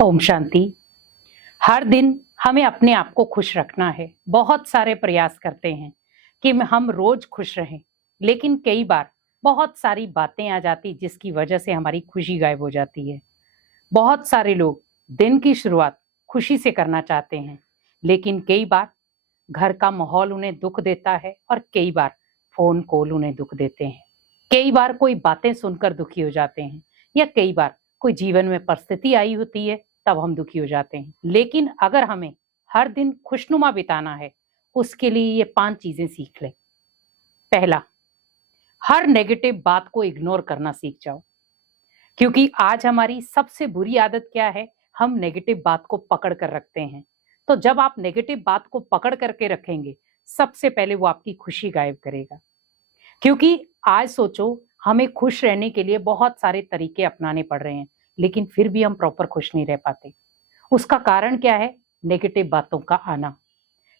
ओम शांति। हर दिन हमें अपने आप को खुश रखना है। बहुत सारे प्रयास करते हैं कि हम रोज खुश रहें, लेकिन कई बार बहुत सारी बातें आ जाती जिसकी वजह से हमारी खुशी गायब हो जाती है। बहुत सारे लोग दिन की शुरुआत खुशी से करना चाहते हैं, लेकिन कई बार घर का माहौल उन्हें दुख देता है और कई बार फोन कॉल उन्हें दुख देते हैं। कई बार कोई बातें सुनकर दुखी हो जाते हैं, या कई बार कोई जीवन में परिस्थिति आई होती है तब हम दुखी हो जाते हैं। लेकिन अगर हमें हर दिन खुशनुमा बिताना है, उसके लिए ये 5 चीजें सीख ले। पहला, हर नेगेटिव बात को इग्नोर करना सीख जाओ, क्योंकि आज हमारी सबसे बुरी आदत क्या है, हम नेगेटिव बात को पकड़ कर रखते हैं। तो जब आप नेगेटिव बात को पकड़ करके रखेंगे, सबसे पहले वो आपकी खुशी गायब करेगा। क्योंकि आज सोचो, हमें खुश रहने के लिए बहुत सारे तरीके अपनाने पड़ रहे हैं, लेकिन फिर भी हम प्रॉपर खुश नहीं रह पाते। उसका कारण क्या है? नेगेटिव बातों का आना।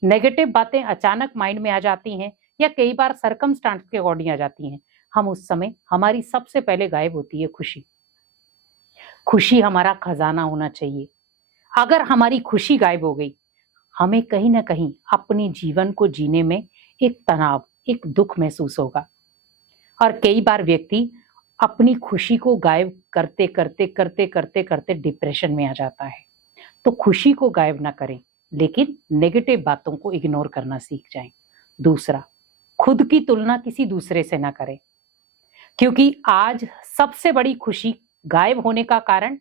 नेगेटिव बातें अचानक माइंड में आ जाती हैं, या कई बार सरकमस्टांस के अकॉर्डिंग आ जाती हैं। हम उस समय हमारी सबसे पहले गायब होती है खुशी। खुशी हमारा खजाना होना चाहिए। अगर हमारी खुशी गायब हो गई, हमें कहीं ना कहीं अपने जीवन को जीने में एक तनाव, एक दुख महसूस होगा। और कई बार व्यक्ति अपनी खुशी को गायब करते करते करते करते करते डिप्रेशन में आ जाता है। तो खुशी को गायब ना करें, लेकिन नेगेटिव बातों को इग्नोर करना सीख जाएं। दूसरा, खुद की तुलना किसी दूसरे से ना करें, क्योंकि आज सबसे बड़ी खुशी गायब होने का कारण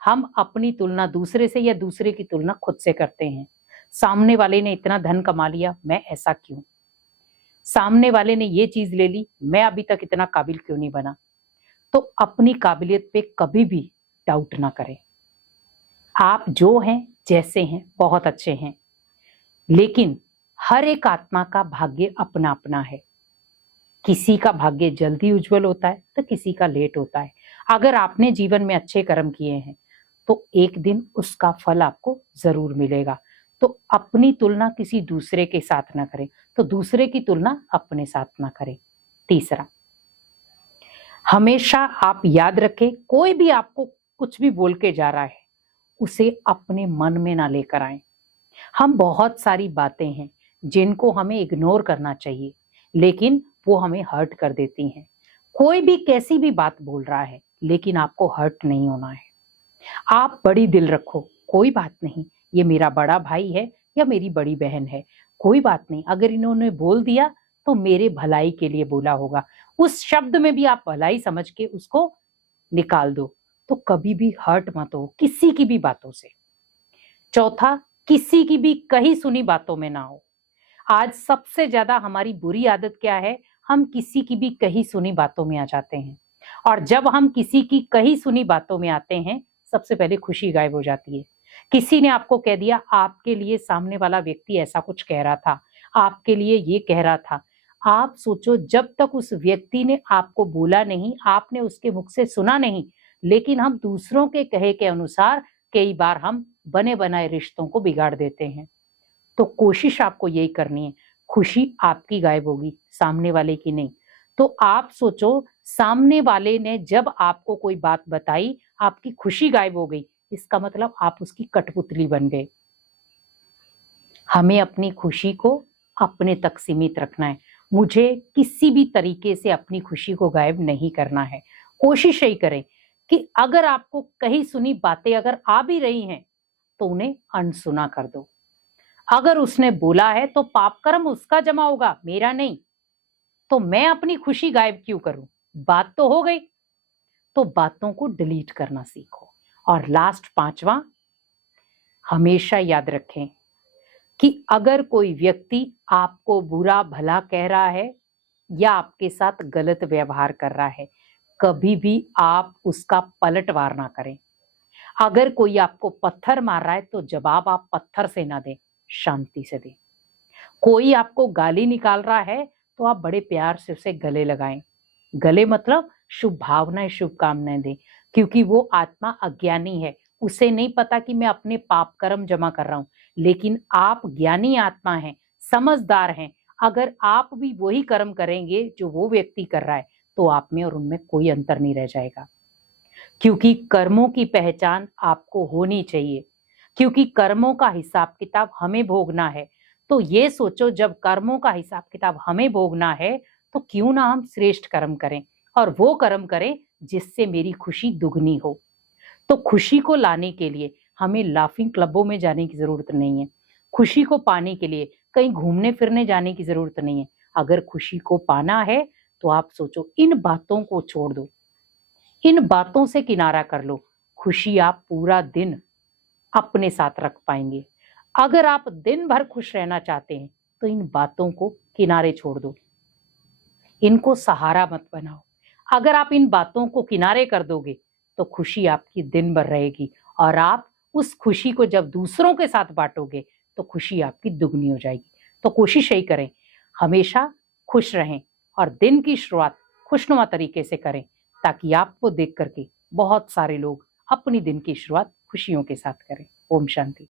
हम अपनी तुलना दूसरे से या दूसरे की तुलना खुद से करते हैं। सामने वाले ने इतना धन कमा लिया, मैं ऐसा क्यों? सामने वाले ने ये चीज ले ली, मैं अभी तक इतना काबिल क्यों नहीं बना? तो अपनी काबिलियत पे कभी भी डाउट ना करें। आप जो हैं, जैसे हैं, बहुत अच्छे हैं, लेकिन हर एक आत्मा का भाग्य अपना अपना है। किसी का भाग्य जल्दी उज्जवल होता है तो किसी का लेट होता है। अगर आपने जीवन में अच्छे कर्म किए हैं, तो एक दिन उसका फल आपको जरूर मिलेगा। तो अपनी तुलना किसी दूसरे के साथ ना करें, तो दूसरे की तुलना अपने साथ ना करें। तीसरा, हमेशा आप याद रखें, कोई भी आपको कुछ भी बोल के जा रहा है, उसे अपने मन में ना लेकर आए। हम बहुत सारी बातें हैं जिनको हमें इग्नोर करना चाहिए, लेकिन वो हमें हर्ट कर देती हैं। कोई भी कैसी भी बात बोल रहा है, लेकिन आपको हर्ट नहीं होना है। आप बड़ी दिल रखो, कोई बात नहीं, ये मेरा बड़ा भाई है या मेरी बड़ी बहन है, कोई बात नहीं, अगर इन्होंने बोल दिया तो मेरे भलाई के लिए बोला होगा। उस शब्द में भी आप भलाई समझ के उसको निकाल दो। तो कभी भी हर्ट मत हो किसी की भी बातों से। चौथा, किसी की भी कही सुनी बातों में ना हो। आज सबसे ज्यादा हमारी बुरी आदत क्या है? हम किसी की भी कही सुनी बातों में आ जाते हैं, और जब हम किसी की कही सुनी बातों में आते हैं, सबसे पहले खुशी गायब हो जाती है। किसी ने आपको कह दिया, आपके लिए सामने वाला व्यक्ति ऐसा कुछ कह रहा था, आपके लिए ये कह रहा था। आप सोचो, जब तक उस व्यक्ति ने आपको बोला नहीं, आपने उसके मुख से सुना नहीं, लेकिन हम दूसरों के कहे के अनुसार कई बार हम बने बनाए रिश्तों को बिगाड़ देते हैं। तो कोशिश आपको यही करनी है, खुशी आपकी गायब होगी, सामने वाले की नहीं। तो आप सोचो, सामने वाले ने जब आपको कोई बात बताई, आपकी खुशी गायब हो गई, इसका मतलब आप उसकी कठपुतली बन गए। हमें अपनी खुशी को अपने तक सीमित रखना है। मुझे किसी भी तरीके से अपनी खुशी को गायब नहीं करना है। कोशिश यही करें कि अगर आपको कही सुनी बातें अगर आ भी रही हैं, तो उन्हें अनसुना कर दो। अगर उसने बोला है तो पाप कर्म उसका जमा होगा, मेरा नहीं। तो मैं अपनी खुशी गायब क्यों करूं? बात तो हो गई। तो बातों को डिलीट करना सीखो। और लास्ट, पांचवा, हमेशा याद रखें कि अगर कोई व्यक्ति आपको बुरा भला कह रहा है या आपके साथ गलत व्यवहार कर रहा है, कभी भी आप उसका पलटवार ना करें। अगर कोई आपको पत्थर मार रहा है, तो जवाब आप पत्थर से ना दें, शांति से दें। कोई आपको गाली निकाल रहा है, तो आप बड़े प्यार से उसे गले लगाएं। गले मतलब शुभ भावनाएं, शुभकामनाएं दें, क्योंकि वो आत्मा अज्ञानी है, उसे नहीं पता कि मैं अपने पाप कर्म जमा कर रहा हूं। लेकिन आप ज्ञानी आत्मा हैं, समझदार हैं। अगर आप भी वही कर्म करेंगे जो वो व्यक्ति कर रहा है, तो आप में और उनमें कोई अंतर नहीं रह जाएगा। क्योंकि कर्मों की पहचान आपको होनी चाहिए, क्योंकि कर्मों का हिसाब किताब हमें भोगना है। तो ये सोचो, जब कर्मों का हिसाब किताब हमें भोगना है तो क्यों ना हम श्रेष्ठ कर्म करें और वो कर्म करें जिससे मेरी खुशी दुगनी हो। तो खुशी को लाने के लिए हमें लाफिंग क्लबों में जाने की जरूरत नहीं है। खुशी को पाने के लिए कहीं घूमने फिरने जाने की जरूरत नहीं है। अगर खुशी को पाना है तो आप सोचो, इन बातों को छोड़ दो, इन बातों से किनारा कर लो। खुशी आप पूरा दिन अपने साथ रख पाएंगे। अगर आप दिन भर खुश रहना चाहते हैं तो इन बातों को किनारे छोड़ दो, इनको सहारा मत बनाओ। अगर आप इन बातों को किनारे कर दोगे तो खुशी आपकी दिन भर रहेगी, और आप उस खुशी को जब दूसरों के साथ बांटोगे तो खुशी आपकी दुगनी हो जाएगी। तो कोशिश यही करें, हमेशा खुश रहें और दिन की शुरुआत खुशनुमा तरीके से करें, ताकि आपको देख करके बहुत सारे लोग अपनी दिन की शुरुआत खुशियों के साथ करें। ओम शांति।